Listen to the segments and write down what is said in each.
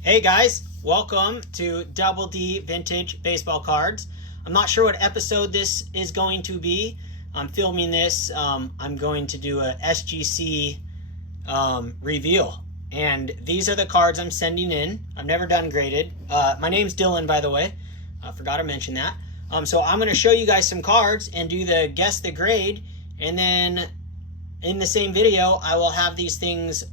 Hey guys, welcome to Double D Vintage Baseball Cards. I'm not sure what episode this is going to be. I'm filming this. I'm going to do a SGC reveal. And these are the cards I'm sending in. I've never done graded. My name's Dylan, by the way. I forgot to mention that. So I'm going to show you guys some cards and do the guess the grade. And then in the same video, I will have these things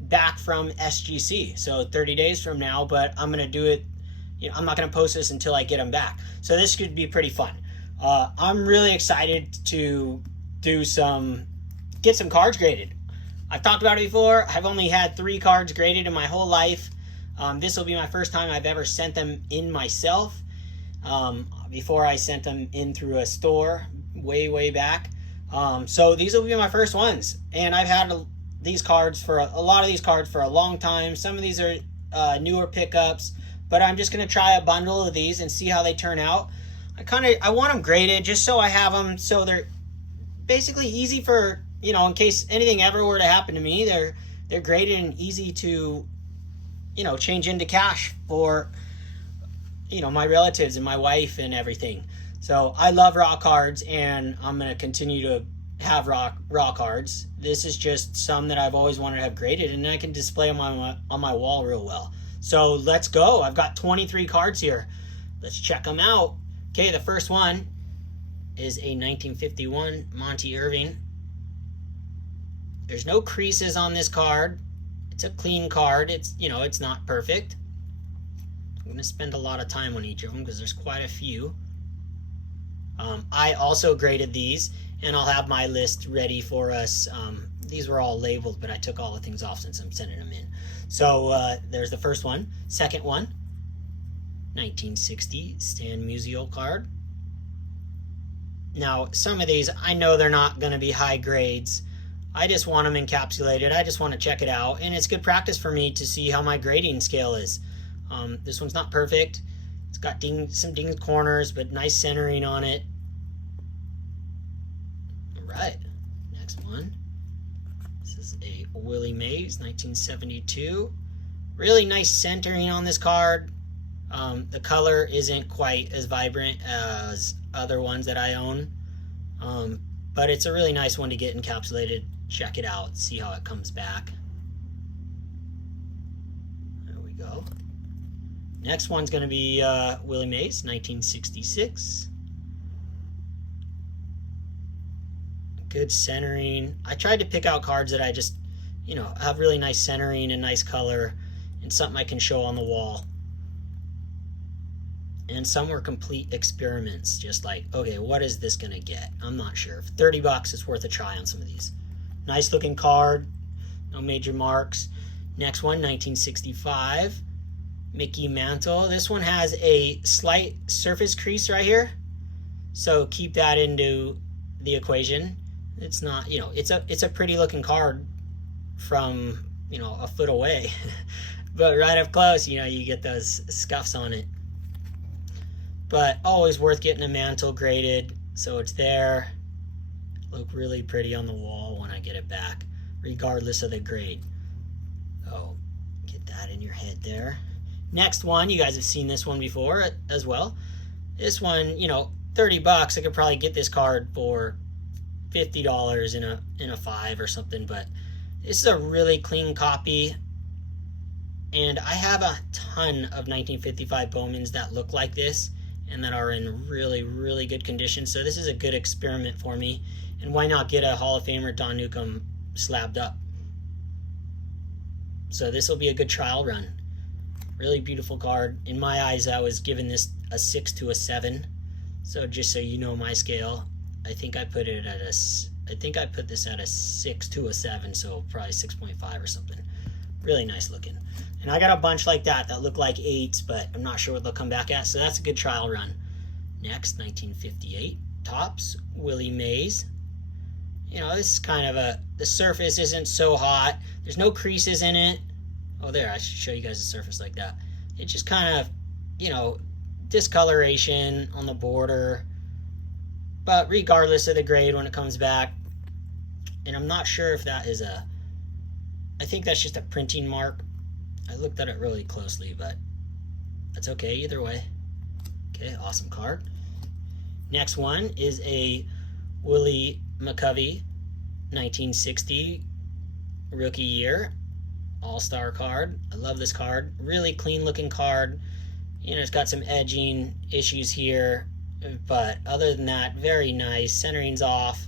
back from SGC, so 30 days from now, but I'm gonna do it, I'm not gonna post this until I get them back, so this could be pretty fun. I'm really excited to get some cards graded. I've talked about it before. I've only had 3 cards graded in my whole life. This will be my first time I've ever sent them in myself. Before I sent them in through a store way back. So these will be my first ones, and I've had a lot of these cards for a long time. Some of these are newer pickups, but I'm just going to try a bundle of these and see how they turn out. I want them graded just so I have them so they're basically easy for, in case anything ever were to happen to me, they're graded and easy to, change into cash for, my relatives and my wife and everything. So I love raw cards, and I'm going to continue to have raw cards. This is just some that I've always wanted to have graded, and I can display them on my wall real well. So let's go. I've got 23 cards here. Let's check them out. Okay, the first one is a 1951 Monty Irving. There's no creases on this card. It's a clean card. It's not perfect. I'm going to spend a lot of time on each of them because there's quite a few. I also graded these, and I'll have my list ready for us. These were all labeled, but I took all the things off since I'm sending them in. So there's the first one. Second one, 1960 Stan Musial card. Now, some of these, I know they're not going to be high grades. I just want them encapsulated. I just want to check it out, and it's good practice for me to see how my grading scale is. This one's not perfect. It's got some dinged corners, but nice centering on it. All right, next one. This is a Willie Mays, 1972. Really nice centering on this card. The color isn't quite as vibrant as other ones that I own, but it's a really nice one to get encapsulated. Check it out, see how it comes back. There we go. Next one's going to be Willie Mays, 1966. Good centering. I tried to pick out cards that I just, have really nice centering and nice color and something I can show on the wall. And some were complete experiments, just like, okay, what is this going to get? I'm not sure. For $30, it's worth a try on some of these. Nice looking card. No major marks. Next one, 1965. Mickey Mantle. This one has a slight surface crease right here, so keep that into the equation. It's not, it's a pretty looking card from, a foot away, but right up close, you get those scuffs on it. But always worth getting a Mantle graded, so it's there. Look really pretty on the wall when I get it back, regardless of the grade. Oh, get that in your head there. Next one, you guys have seen this one before as well. This one, $30. I could probably get this card for $50 in a 5 or something, but this is a really clean copy. And I have a ton of 1955 Bowmans that look like this and that are in really good condition. So this is a good experiment for me. And why not get a Hall of Famer Don Newcomb slabbed up? So this will be a good trial run. Really beautiful card. In my eyes, I was giving this a 6 to a 7. So just so you know my scale, I think I put this at a 6 to a 7, so probably 6.5 or something. Really nice looking. And I got a bunch like that look like 8s, but I'm not sure what they'll come back at, so that's a good trial run. Next, 1958 Topps Willie Mays. This is kind of the surface isn't so hot. There's no creases in it. Oh, there, I should show you guys the surface like that. It's just kind of, discoloration on the border. But regardless of the grade when it comes back, and I'm not sure if that is I think that's just a printing mark. I looked at it really closely, but that's okay either way. Okay, awesome card. Next one is a Willie McCovey 1960 rookie year all-star card. I love this card. Really clean looking card. You know, it's got some edging issues here, but other than that, very nice. Centering's off,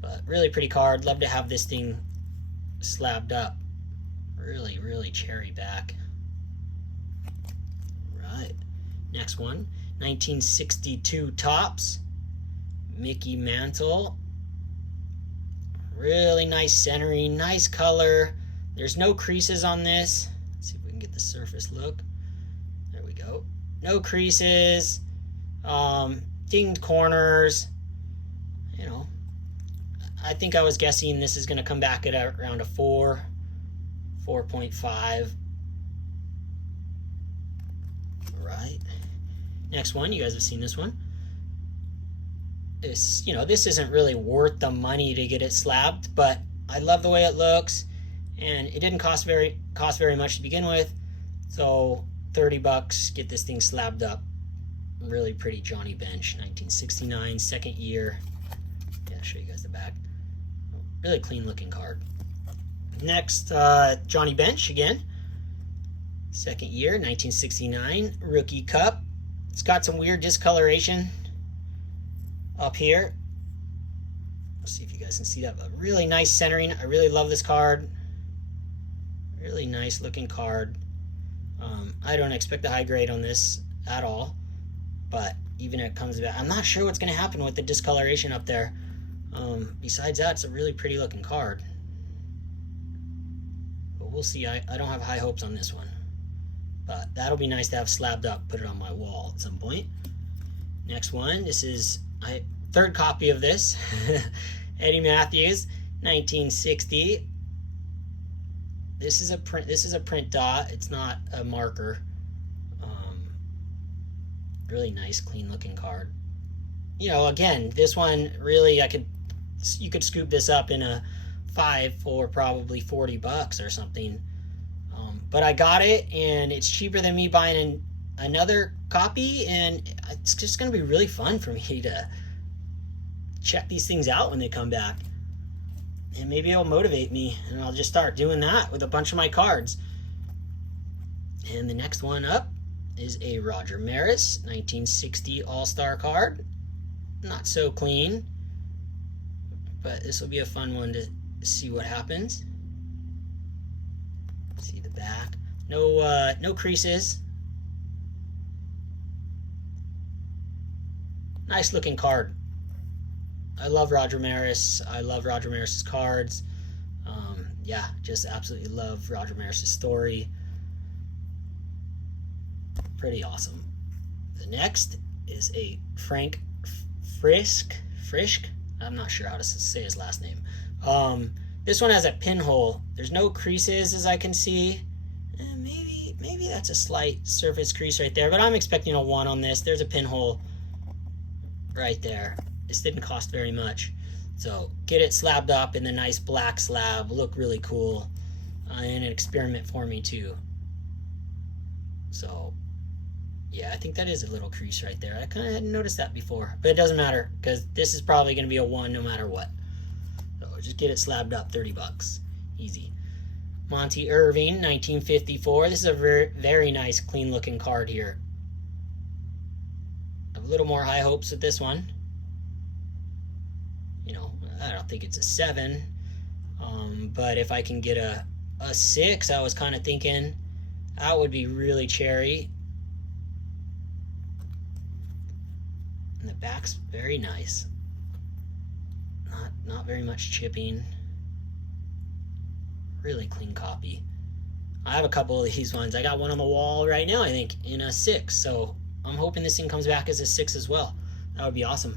but really pretty card. Love to have this thing slabbed up. Really, really cherry back. Right. Next one, 1962 Topps Mickey Mantle. Really nice centering, nice color. There's no creases on this. Let's see if we can get the surface look. There we go. No creases, dinged corners. You know, I think I was guessing this is going to come back at around a 4, 4.5. Right. Next one, you guys have seen this one. This, you know, this isn't really worth the money to get it slabbed, but I love the way it looks, and it didn't cost very much to begin with. So $30, get this thing slabbed up. Really pretty Johnny Bench, 1969, second year. Yeah, I'll show you guys the back. Really clean looking card. Next, Johnny Bench again. Second year, 1969, Rookie Cup. It's got some weird discoloration up here. Let's see if you guys can see that. But really nice centering. I really love this card. Really nice looking card. I don't expect a high grade on this at all, but even if it comes back, I'm not sure what's going to happen with the discoloration up there. Besides that, it's a really pretty looking card. But we'll see. I don't have high hopes on this one. But that'll be nice to have slabbed up, put it on my wall at some point. Next one, this is third copy of this. Eddie Matthews, 1960. This is a print dot. It's not a marker. Really nice, clean looking card. You know, again, this one really you could scoop this up in a 5 for probably $40 or something. But I got it, and it's cheaper than me buying another copy, and it's just going to be really fun for me to check these things out when they come back. And maybe it'll motivate me, and I'll just start doing that with a bunch of my cards. And the next one up is a Roger Maris 1960 All-Star card. Not so clean, but this will be a fun one to see what happens. See the back. No creases. Nice looking card. I love Roger Maris. I love Roger Maris's cards. Yeah, just absolutely love Roger Maris's story. Pretty awesome. The next is a Frank Frisch. I'm not sure how to say his last name. This one has a pinhole. There's no creases as I can see. Maybe that's a slight surface crease right there, but I'm expecting a 1 on this. There's a pinhole right there. This didn't cost very much. So get it slabbed up in the nice black slab. Look really cool. And an experiment for me too. So yeah, I think that is a little crease right there. I kind of hadn't noticed that before, but it doesn't matter because this is probably going to be a 1 no matter what. So just get it slabbed up, $30. Easy. Monty Irving, 1954. This is a very nice, clean looking card here. I have a little more high hopes with this one. You know, I don't think it's a 7, but if I can get a 6, I was kind of thinking that would be really cherry. And the back's very nice. Not very much chipping. Really clean copy. I have a couple of these ones. I got one on the wall right now, I think, in a 6. So I'm hoping this thing comes back as a 6 as well. That would be awesome.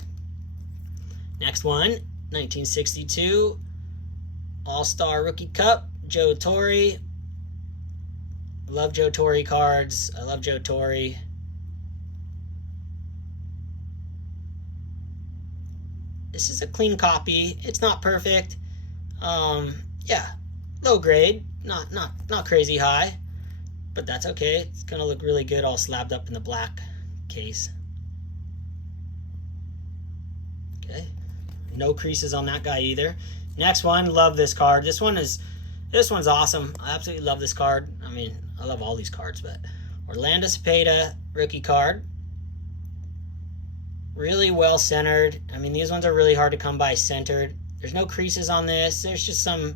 Next one, 1962 All-Star Rookie Cup, Joe Torre. Love Joe Torre cards. I love Joe Torre. This is a clean copy. It's not perfect. Yeah, low grade, not crazy high. but that's okay. It's going to look really good all slabbed up in the black case. Okay. No creases on that guy either. Next one, love this card. This one's awesome. I absolutely love this card. I mean, I love all these cards, but Orlando Cepeda rookie card. Really well centered. I mean, these ones are really hard to come by centered. There's no creases on this. There's just some,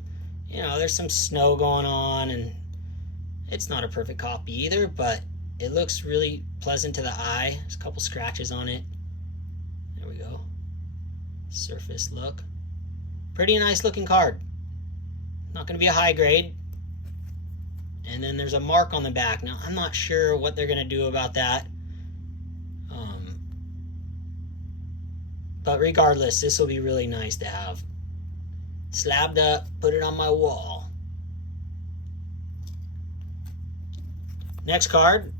there's some snow going on, and it's not a perfect copy either, but it looks really pleasant to the eye. There's a couple scratches on it. There we go. Surface look. Pretty nice looking card. Not going to be a high grade. And then there's a mark on the back. Now, I'm not sure what they're going to do about that. But regardless, this will be really nice to have. Slabbed up, put it on my wall. Next card.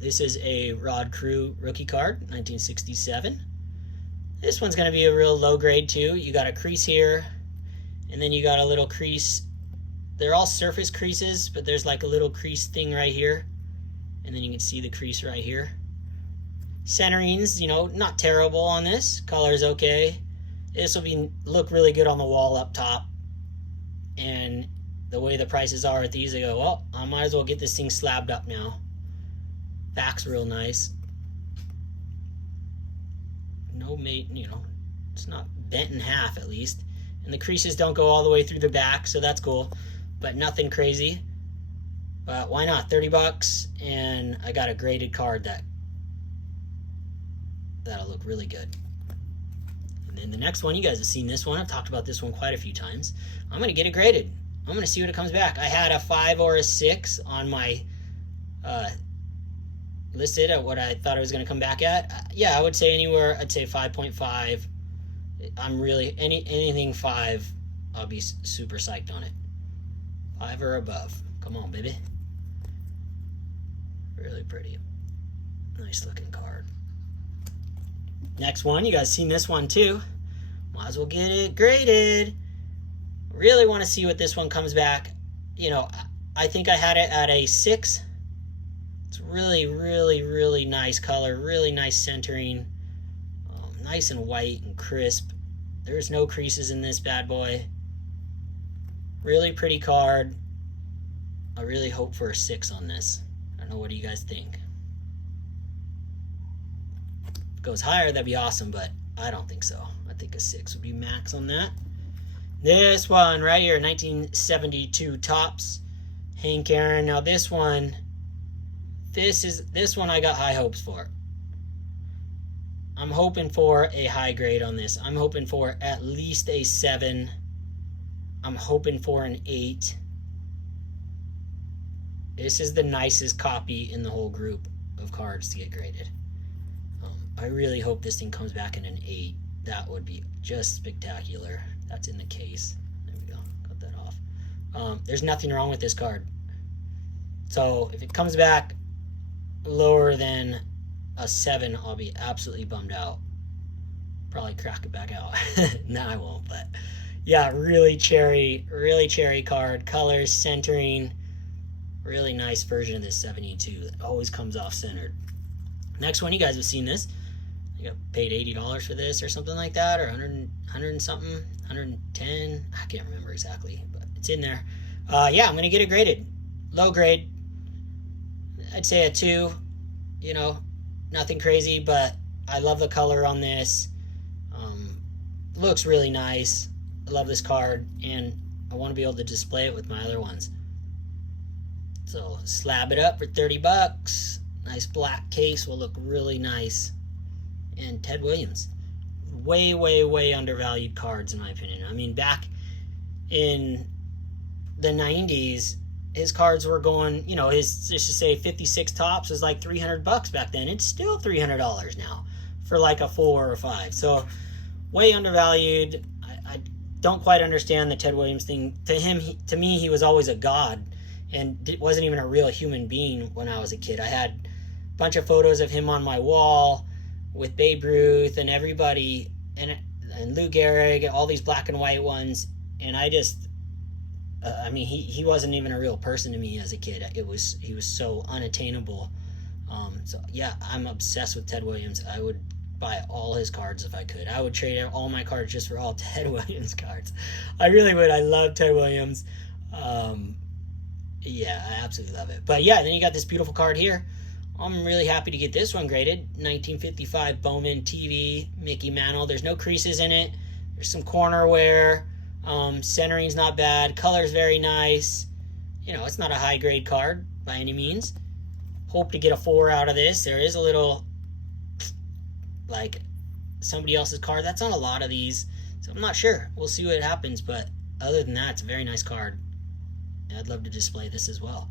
This is a Rod Crew rookie card, 1967. This one's going to be a real low grade too. You got a crease here, and then you got a little crease. They're all surface creases, but there's like a little crease thing right here. And then you can see the crease right here. Centerings, not terrible on this. Color's okay. This will look really good on the wall up top. And the way the prices are at these, I go, well, I might as well get this thing slabbed up now. Back's real nice. No mate, it's not bent in half at least. And the creases don't go all the way through the back, so that's cool. But nothing crazy. But why not? $30, and I got a graded card that'll look really good. And then the next one, you guys have seen this one. I've talked about this one quite a few times. I'm going to get it graded. I'm going to see what it comes back. I had a 5 or a 6 on my listed at what I thought it was going to come back at. Yeah, I would say anywhere. I'd say 5.5. I'm really anything 5. I'll be super psyched on it. 5 or above. Come on, baby. Really pretty. Nice looking card. Next one, you guys seen this one too. Might as well get it graded. Really want to see what this one comes back. I think I had it at a 6. It's really, really, really nice color. Really nice centering. Nice and white and crisp. There's no creases in this bad boy. Really pretty card. I really hope for a 6 on this. I don't know, what do you guys think? If it goes higher, that'd be awesome, but I don't think so. I think a 6 would be max on that. This one right here, 1972 Topps, Hank Aaron. Now this one I got high hopes for. I'm hoping for a high grade on this. I'm hoping for at least a 7. I'm hoping for an 8. This is the nicest copy in the whole group of cards to get graded. I really hope this thing comes back in an 8. That would be just spectacular. That's in the case. There we go. Cut that off. There's nothing wrong with this card. So if it comes back lower than a 7, I'll be absolutely bummed out. Probably crack it back out. No, I won't, but yeah, really cherry card. Colors, centering. Really nice version of this 72. It always comes off centered. Next one, you guys have seen this. You got paid $80 for this or something like that, or 100 something, 110. I can't remember exactly, but it's in there. Yeah, I'm gonna get it graded. Low grade. I'd say a 2. Nothing crazy, but I love the color on this. Looks really nice. I love this card, and I want to be able to display it with my other ones. So slab it up for $30. Nice black case will look really nice. And Ted Williams, way, way, way undervalued cards in my opinion. I mean, back in the 90s, his cards were going, his, just to say 56 Topps was like $300 back then. It's still $300 now for like a 4 or a 5. So way undervalued. I don't quite understand the Ted Williams thing. To me, he was always a god and wasn't even a real human being when I was a kid. I had a bunch of photos of him on my wall with Babe Ruth and everybody, and Lou Gehrig, all these black and white ones, and I I mean, he wasn't even a real person to me as a kid. He was so unattainable. So yeah, I'm obsessed with Ted Williams. I would buy all his cards if I could. I would trade all my cards just for all Ted Williams cards. I really would. I love Ted Williams. Yeah, I absolutely love it. But yeah, then you got this beautiful card here. I'm really happy to get this one graded. 1955 Bowman TV Mickey Mantle. There's no creases in it. There's some corner wear. Centering's not bad. Color's very nice. You know, it's not a high grade card by any means. Hope to get a 4 out of this. There is a little, like, somebody else's card. That's on a lot of these, so I'm not sure. We'll see what happens, but other than that, it's a very nice card. I'd love to display this as well.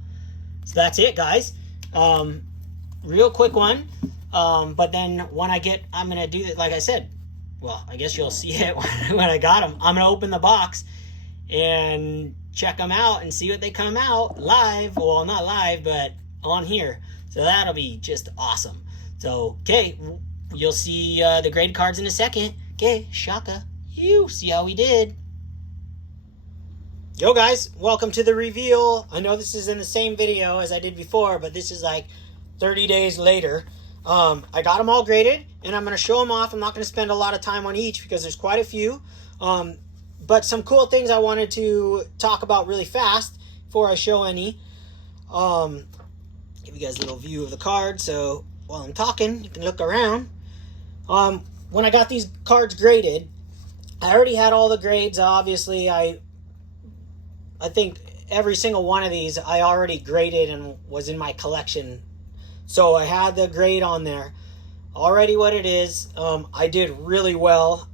So that's it, guys. Real quick one. But then when I get, I'm going to do it, like I said, well, I guess you'll see it when I got them. I'm going to open the box and check them out and see what they come out live. Well, not live, but on here. So that'll be just awesome. So, okay, you'll see the graded cards in a second. Okay, shaka. You see how we did. Yo, guys, welcome to the reveal. I know this is in the same video as I did before, but this is like 30 days later. I got them all graded, and I'm going to show them off. I'm not going to spend a lot of time on each because there's quite a few. But some cool things I wanted to talk about really fast before I show any. Give you guys a little view of the card. So while I'm talking, you can look around. When I got these cards graded, I already had all the grades. Obviously, I think every single one of these I already graded and was in my collection. So I had the grade on there. Already what it is. I did really well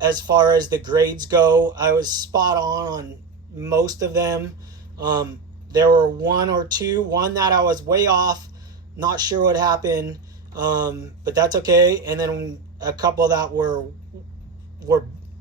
as far as the grades go. I was spot on most of them. There were one or two. One that I was way off. Not sure what happened. But that's okay. And then a couple that were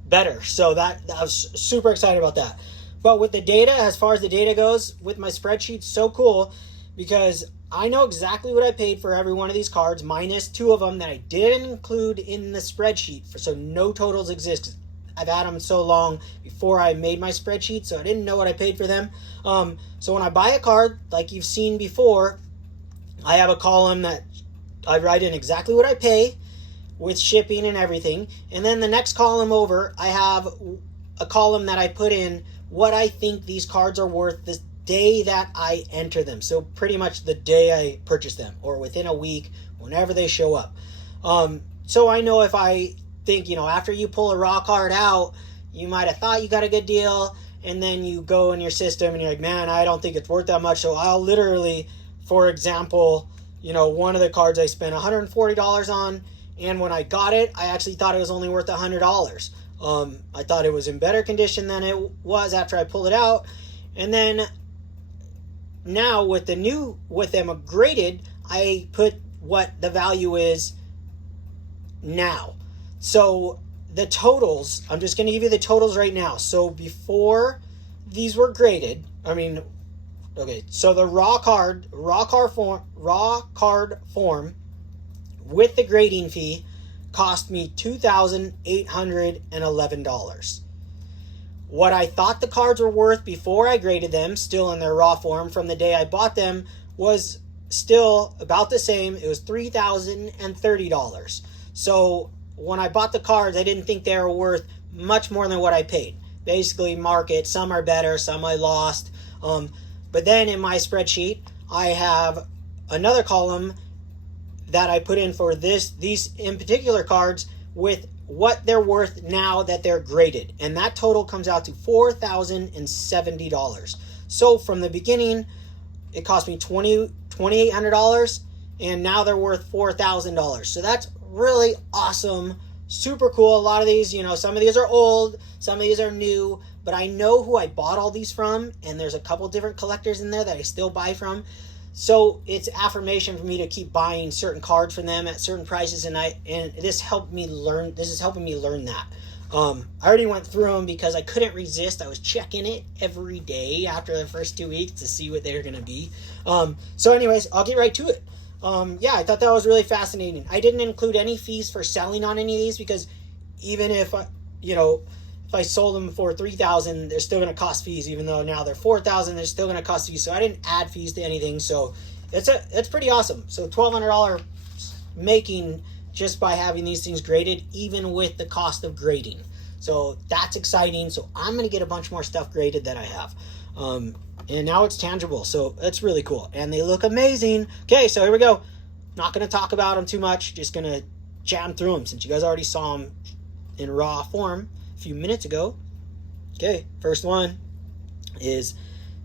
better. So that I was super excited about that. But with the data, as far as the data goes, with my spreadsheet, so cool because I know exactly what I paid for every one of these cards, minus 2 of them that I didn't include in the spreadsheet. So no totals exist. I've had them so long before I made my spreadsheet, so I didn't know what I paid for them. So when I buy a card, like you've seen before, I have a column that I write in exactly what I pay with shipping and everything. And then the next column over, I have a column that I put in what I think these cards are worth the day that I enter them. So pretty much the day I purchase them or within a week, whenever they show up. So I know if I think, you know, after you pull a raw card out, you might have thought you got a good deal, and then you go in your system and you're like, man, I don't think it's worth that much. So I'll literally, for example, you know, one of the cards I spent $140 on, and when I got it, I actually thought it was only worth $100. I thought it was in better condition than it was after I pulled it out. And then now with them graded, I put what the value is now. So the totals, I'm just going to give you the totals right now. So before these were graded, okay, so the raw card form with the grading fee cost me $2,811. What I thought the cards were worth before I graded them, still in their raw form from the day I bought them, was still about the same. It was $3,030. So when I bought the cards, I didn't think they were worth much more than what I paid. Basically, market. Some are better, some I lost. But then in my spreadsheet, I have another column that I put in for these in particular cards with what they're worth now that they're graded. And that total comes out to $4,070. So from the beginning, it cost me $2,800, and now they're worth $4,000. So that's really awesome. Super cool. A lot of these, you know, some of these are old, some of these are new, but I know who I bought all these from, and there's a couple different collectors in there that I still buy from. So it's affirmation for me to keep buying certain cards from them at certain prices, and this helped me learn. This is helping me learn that. I already went through them because I couldn't resist. I was checking it every day after the first 2 weeks to see what they were going to be. So anyways, I'll get right to it. Yeah, I thought that was really fascinating. I didn't include any fees for selling on any of these because even if, if if I sold them for $3,000, they're still going to cost fees, even though now they're $4,000, they're still going to cost fees. So I didn't add fees to anything. So it's pretty awesome. So $1,200 making just by having these things graded, even with the cost of grading. So that's exciting. So I'm going to get a bunch more stuff graded that I have. And now it's tangible. So it's really cool. And they look amazing. Okay, so here we go. Not going to talk about them too much. Just going to jam through them since you guys already saw them in raw form a few minutes ago. Okay, first one is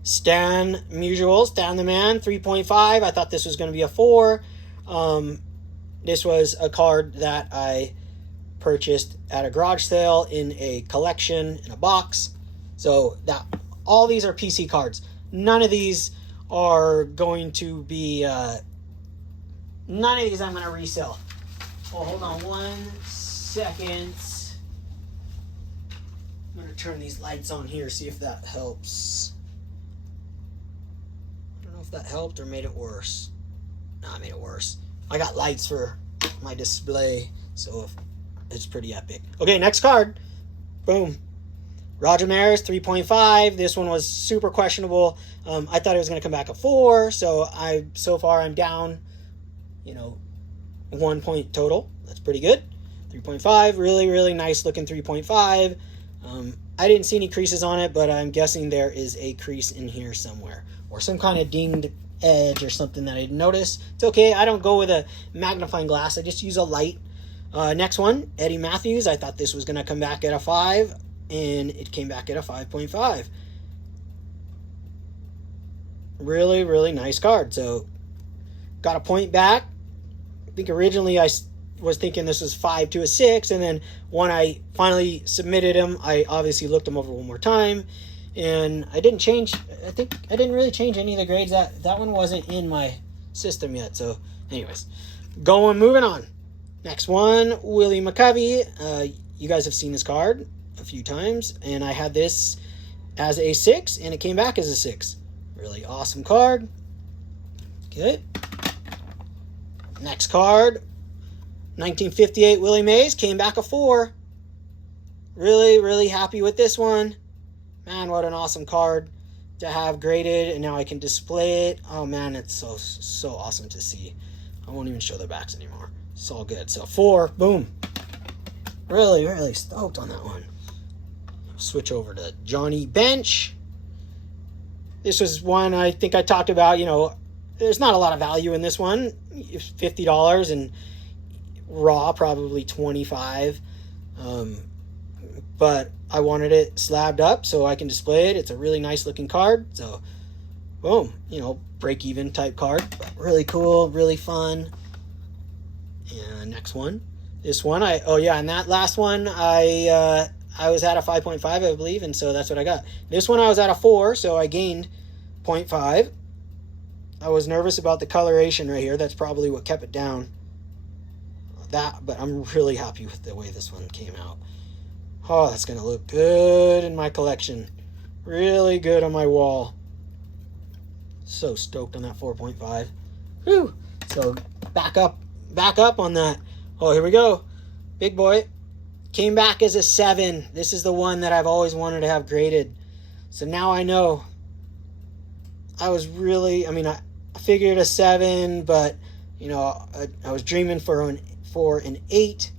Stan Musial, Stan the Man, 3.5. I thought this was going to be a 4. This was a card that I purchased at a garage sale in a collection in a box. So that all these are PC cards. None of these are going to be none of these I'm going to resell. Oh, hold on 1 second. I'm going to turn these lights on here, see if that helps. I don't know if that helped or made it worse. No, I made it worse. I got lights for my display, so it's pretty epic. Okay, next card. Boom. Roger Maris, 3.5. This one was super questionable. I thought it was going to come back a 4, so far I'm down, 1 point total. That's pretty good. 3.5, really, really nice looking 3.5. I didn't see any creases on it, but I'm guessing there is a crease in here somewhere, or some kind of dinged edge or something that I didn't notice. It's okay. I don't go with a magnifying glass. I just use a light. Next one, Eddie Matthews. I thought this was going to come back at a 5, and it came back at a 5.5. Really, really nice card. So, got a point back. I think originally I was thinking this was 5 to a 6, and then when I finally submitted him, I obviously looked him over one more time, and I didn't change. I think I didn't really change any of the grades. That one wasn't in my system yet. So, anyways, moving on. Next one, Willie McCovey. You guys have seen this card a few times, and I had this as a 6, and it came back as a 6. Really awesome card. Okay. Next card, 1958 Willie Mays, came back a 4. Really, really happy with this one. Man, what an awesome card to have graded, and now I can display it. Oh man, it's so awesome to see. I won't even show the backs anymore. It's all good. So 4, boom. Really, really stoked on that one. Switch over to Johnny Bench. This was one I think I talked about, there's not a lot of value in this one. $50 and raw, probably $25. But I wanted it slabbed up so I can display it. It's a really nice looking card. So, boom, break even type card. But really cool, really fun. And next one. This one, and that last one, I was at a 5.5, I believe, and so that's what I got. This one I was at a 4, so I gained 0.5. I was nervous about the coloration right here. That's probably what kept it down. But I'm really happy with the way this one came out. Oh, that's going to look good in my collection. Really good on my wall. So stoked on that 4.5. Whew. So back up on that. Oh, here we go. Big boy. Came back as a 7. This is the one that I've always wanted to have graded. So now I know. I figured a 7, but, I was dreaming for an 8.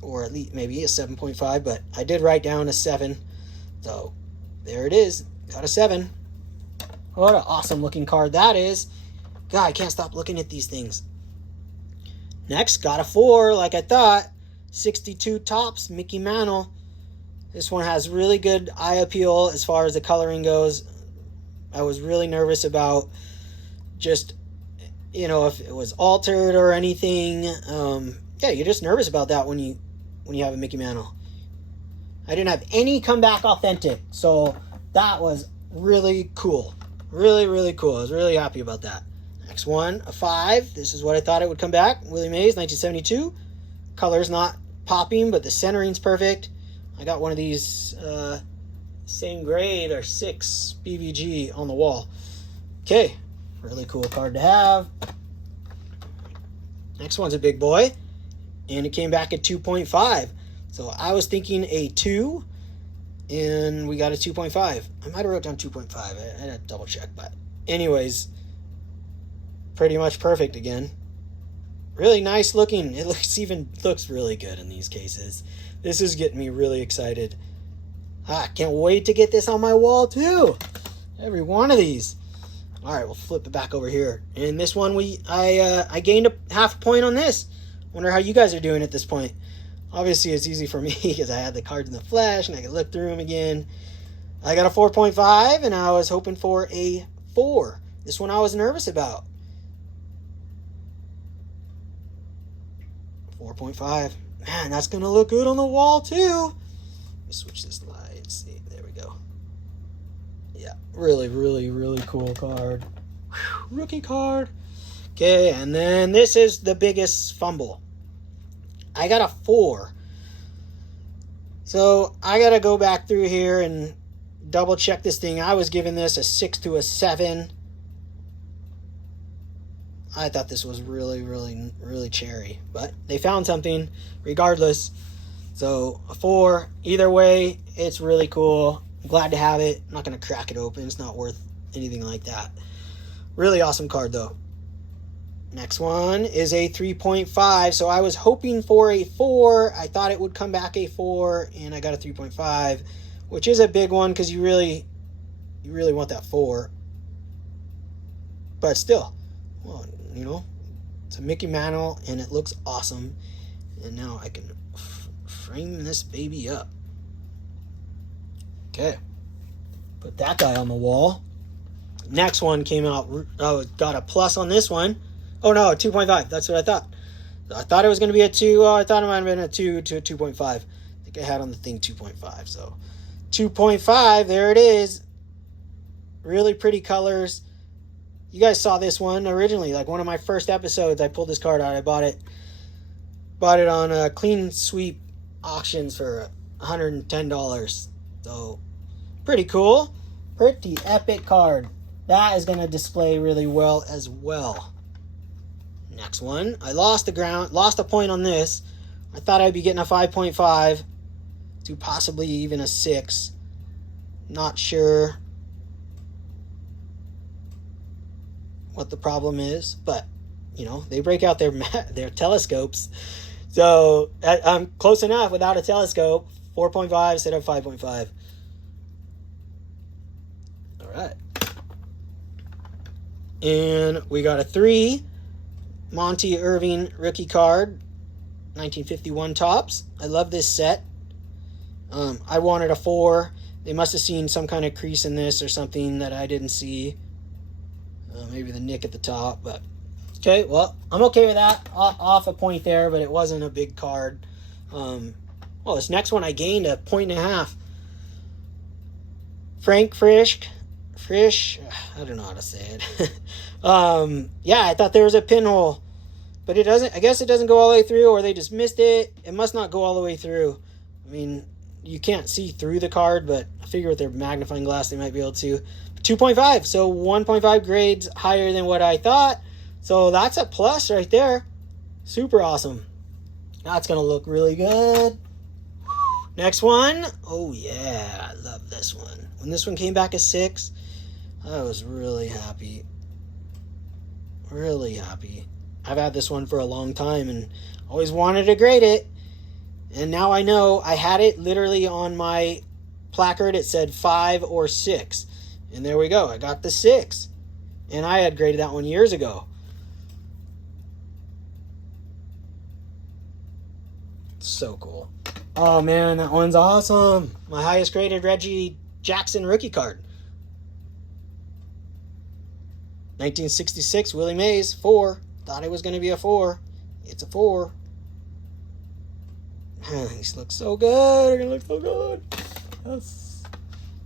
Or at least maybe a 7.5, but I did write down a 7. So there it is. Got a 7. What an awesome looking card that is. God, I can't stop looking at these things. Next, got a 4 like I thought. 62 Topps, Mickey Mantle. This one has really good eye appeal as far as the coloring goes. I was really nervous about just, if it was altered or anything. You're just nervous about that when you have a Mickey Mantle. I didn't have any come back authentic, so that was really cool. Really, really cool. I was really happy about that. Next one, a 5. This is what I thought it would come back. Willie Mays, 1972. Color's not popping, but the centering's perfect. I got one of these same grade or 6 BVG on the wall. Okay, really cool card to have. Next one's a big boy, and it came back at 2.5. So I was thinking a 2, and we got a 2.5. I might have wrote down 2.5. I had to double check, but anyways, pretty much perfect again. Really nice looking. It looks really good in these cases. This is getting me really excited. I can't wait to get this on my wall too. Every one of these. All right, we'll flip it back over here. And this one, I gained a half a point on this. Wonder how you guys are doing at this point. Obviously, it's easy for me because I had the cards in the flesh and I could look through them again. I got a 4.5 and I was hoping for a 4. This one I was nervous about. 4.5. Man, that's going to look good on the wall too. Let me switch this slide. See, there we go. Yeah, really, really, really cool card. Whew, rookie card. Okay, and then this is the biggest fumble. I got a 4. So I got to go back through here and double check this thing. I was giving this a 6 to a 7. I thought this was really, really, really cherry. But they found something regardless. So a 4. Either way, it's really cool. I'm glad to have it. I'm not going to crack it open. It's not worth anything like that. Really awesome card though. Next one is a 3.5. So I was hoping for a 4. I thought it would come back a 4, and I got a 3.5, which is a big one because you really want that 4. But still, well, you know, it's a Mickey Mantle, and it looks awesome. And now I can frame this baby up. Okay, put that guy on the wall. Next one came out. Got a plus on this one. Oh no, 2.5. That's what I thought. I thought it was going to be a 2. I thought it might have been a 2 to a 2.5. I think I had on the thing 2.5. So 2.5, there it is. Really pretty colors. You guys saw this one originally, like one of my first episodes. I pulled this card out. I bought it on Clean Sweep auctions for $110. So pretty cool. Pretty epic card. That is going to display really well as well. Next one, I lost a point on this. I thought I'd be getting a 5.5 to possibly even a 6. Not sure what the problem is, but you know, they break out their telescopes. So I'm close enough without a telescope. 4.5 instead of 5.5. All right. And we got a 3. Monty Irving rookie card, 1951 tops. I love this set. I wanted a 4. They must have seen some kind of crease in this or something that I didn't see. Maybe the nick at the top, but okay. Well, I'm okay with that. Off a point there, but it wasn't a big card. Well, this next one I gained a 1.5. Frank Frisch, I don't know how to say it. Yeah, I thought there was a pinhole, but it doesn't. I guess it doesn't go all the way through, or they just missed it. It must not go all the way through. I mean, you can't see through the card, but I figure with their magnifying glass they might be able to. 2.5, so 1.5 grades higher than what I thought. So that's a plus right there. Super awesome. That's gonna look really good. Next one. Oh yeah, I love this one. When this one came back a 6, I was really happy. Really happy. I've had this one for a long time and always wanted to grade it. And now I know. I had it literally on my placard. It said 5 or 6. And there we go. I got the 6. And I had graded that one years ago. So cool. Oh man, that one's awesome. My highest graded Reggie Jackson rookie card. 1966 Willie Mays, 4. Thought it was going to be a 4. It's a 4. These look so good. They're going to look so good. Yes.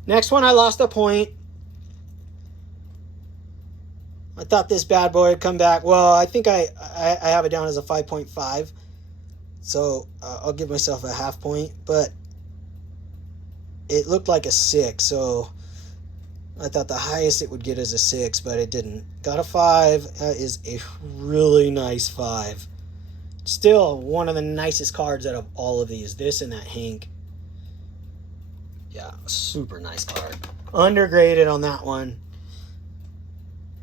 Next one, I lost a point. I thought this bad boy would come back. Well, I think I have it down as a 5.5. So I'll give myself a half point. But it looked like a 6. So I thought the highest it would get is a 6, but it didn't. Got a 5. That is a really nice 5. Still one of the nicest cards out of all of these. This and that Hank. Yeah, super nice card. Undergraded on that one.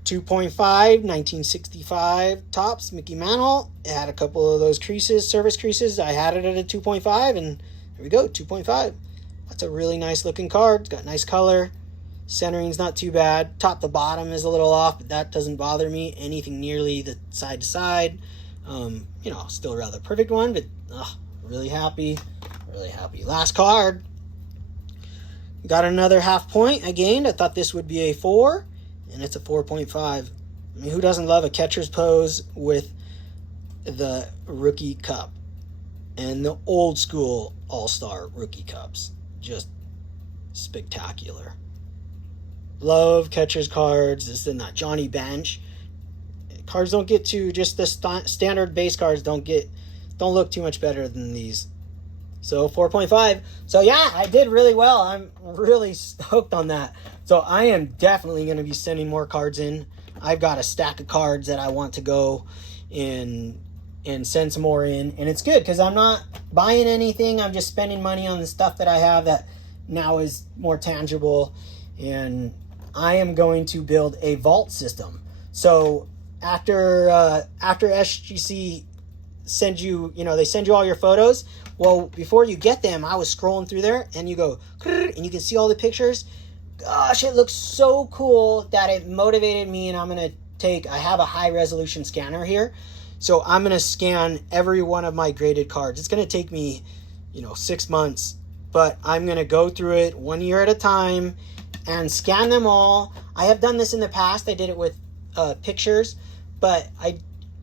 2.5, 1965 Topps Mickey Mantle. It had a couple of those creases, service creases. I had it at a 2.5, and here we go, 2.5. That's a really nice looking card. It's got nice color. Centering's not too bad. Top to bottom is a little off, but that doesn't bother me. Anything nearly the side to side. You know, still a rather perfect one, but really happy. Really happy. Last card. Got another half point I gained. I thought this would be a 4, and it's a 4.5. I mean, who doesn't love a catcher's pose with the rookie cup and the old school all-star rookie cups? Just spectacular. Love catcher's cards. This is not Johnny Bench. Cards don't get to just the standard base cards don't look too much better than these. So 4.5. So yeah, I did really well. I'm really stoked on that. So I am definitely going to be sending more cards in. I've got a stack of cards that I want to go and send some more in. And it's good because I'm not buying anything. I'm just spending money on the stuff that I have that now is more tangible. And I am going to build a vault system. So after SGC send you, they send you all your photos. Well, before you get them, I was scrolling through there, and you go, and you can see all the pictures. Gosh, it looks so cool that it motivated me, and I have a high resolution scanner here. So I'm going to scan every one of my graded cards. It's going to take me, 6 months, but I'm going to go through it 1 year at a time and scan them all. I have done this in the past. I did it with pictures, but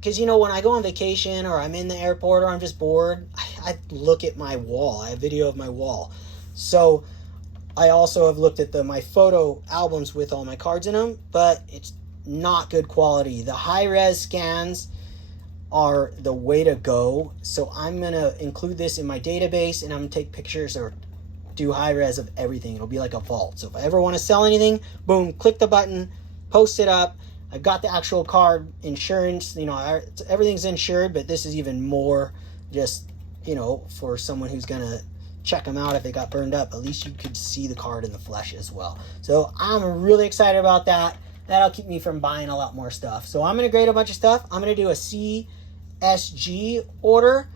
because when I go on vacation or I'm in the airport or I'm just bored, I look at my wall. I have video of my wall. So I also have looked at my photo albums with all my cards in them, but it's not good quality. The high res scans are the way to go. So I'm going to include this in my database, and I'm going to take pictures or do high res of everything. It'll be like a vault. So if I ever want to sell anything, boom, click the button, post it up. I've got the actual card insurance, everything's insured, but this is even more just, for someone who's going to check them out if they got burned up. At least you could see the card in the flesh as well. So I'm really excited about that. That'll keep me from buying a lot more stuff. So I'm going to grade a bunch of stuff. I'm going to do a CSG order,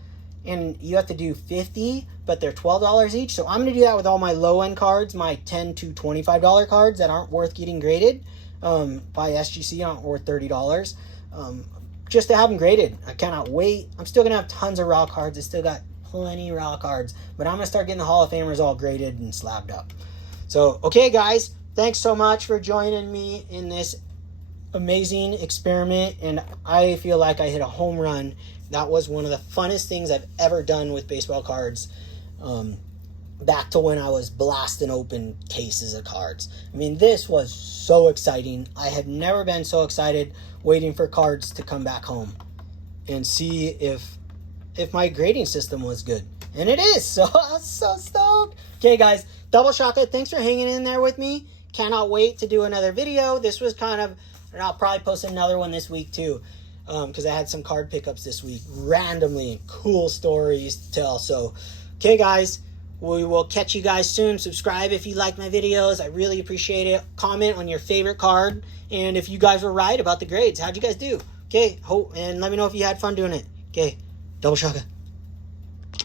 and you have to do 50, but they're $12 each. So I'm going to do that with all my low-end cards, my $10 to $25 cards that aren't worth getting graded. By SGC, aren't worth $30, just to have them graded. I cannot wait. I'm still gonna have tons of raw cards. I still got plenty of raw cards, but I'm gonna start getting the Hall of Famers all graded and slabbed up. So, okay, guys, thanks so much for joining me in this amazing experiment, and I feel like I hit a home run. That was one of the funnest things I've ever done with baseball cards. Back to when I was blasting open cases of cards. I mean, this was so exciting. I had never been so excited waiting for cards to come back home and see if my grading system was good. And it is. So I'm so stoked. Okay, guys, Double Chocolate, thanks for hanging in there with me. Cannot wait to do another video. This was and I'll probably post another one this week too, because I had some card pickups this week randomly and cool stories to tell. So, okay, guys, we will catch you guys soon. Subscribe if you like my videos. I really appreciate it. Comment on your favorite card. And if you guys were right about the grades, how'd you guys do? Okay, and let me know if you had fun doing it. Okay, Double Shaka.